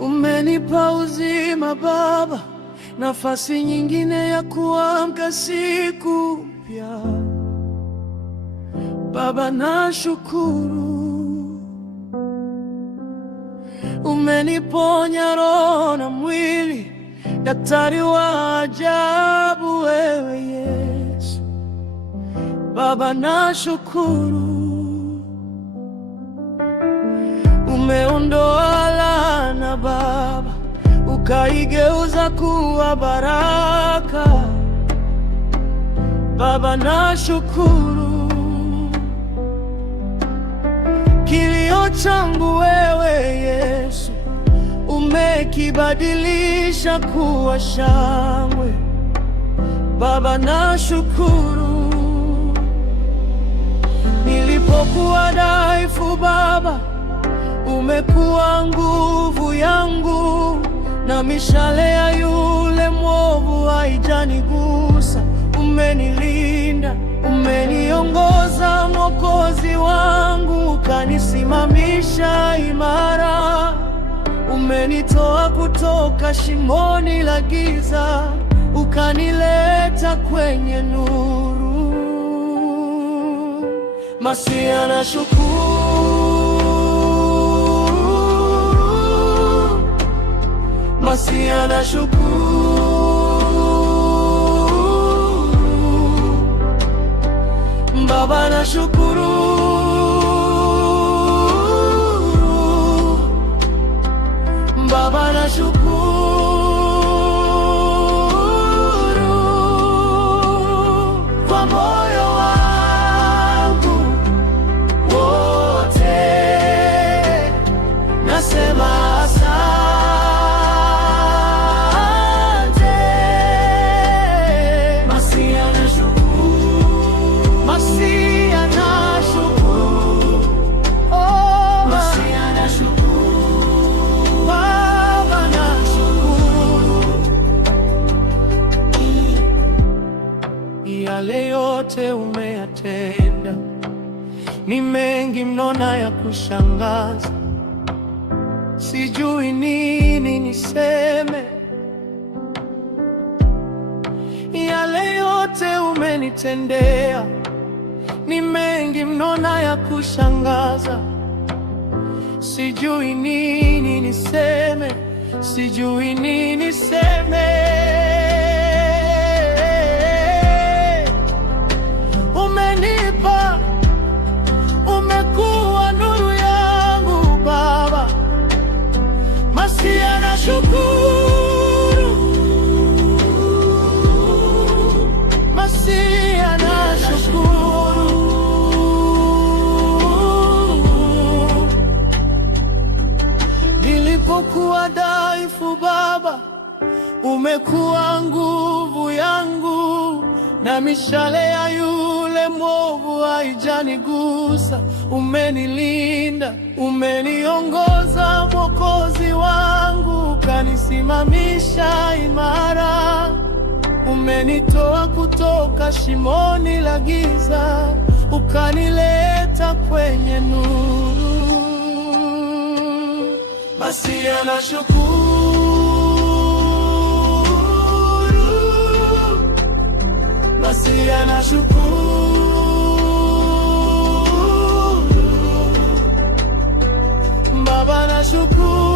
Umenipa uzima Baba, nafasi nyingine ya kuamka siku mpya. Baba nashukuru. Umeniponya roho na mwili, daktari wa ajabu wewe Yesu. Baba nashukuru. Umeondoa laana Baba, ukaigeuza kuwa baraka. Baba nashukuru. Kilio changu wewe Yesu, umekibadilisha kuwa shangwe. Baba nashukuru. Nilipokuwa dhaifu Baba, umekuwa nguvu yangu, na mishale ya yule mwovu haijanigusa. Umenilinda, umeniongoza Mwokozi wangu, ukanisimamisha imara. Umenitoa kutoka shimoni la giza, ukanileta kwenye nuru. Masia nashukuru, Masia nashukuru, Baba nashukuru, Baba nashukuru. Kwa moyo wangu wote nasema asante. Masia nashukuru, Masia nashukuru, oh Masia nashukuru, Baba nashukuru. Yale yote umeyatenda ni mengi mno na ya kushangaza, sijui nini niseme. Yale yote umenitendea ni mengi mno na ya kushangaza, sijui nini niseme, sijui nini niseme. Umenipa, umekuwa nuru yangu Baba. Masia nashukuru, Masia nashukuru. Nilipokuwa dhaifu Baba, umekuwa nguvu yangu, na mishale ya yule mwovu haijanigusa. Umenilinda, umeniongoza Mwokozi wangu, ukanisimamisha imara. Umenitoa kutoka shimoni la giza, ukanileta kwenye nuru. Masia nashukuru, Masia nashukuru, Baba nashukuru.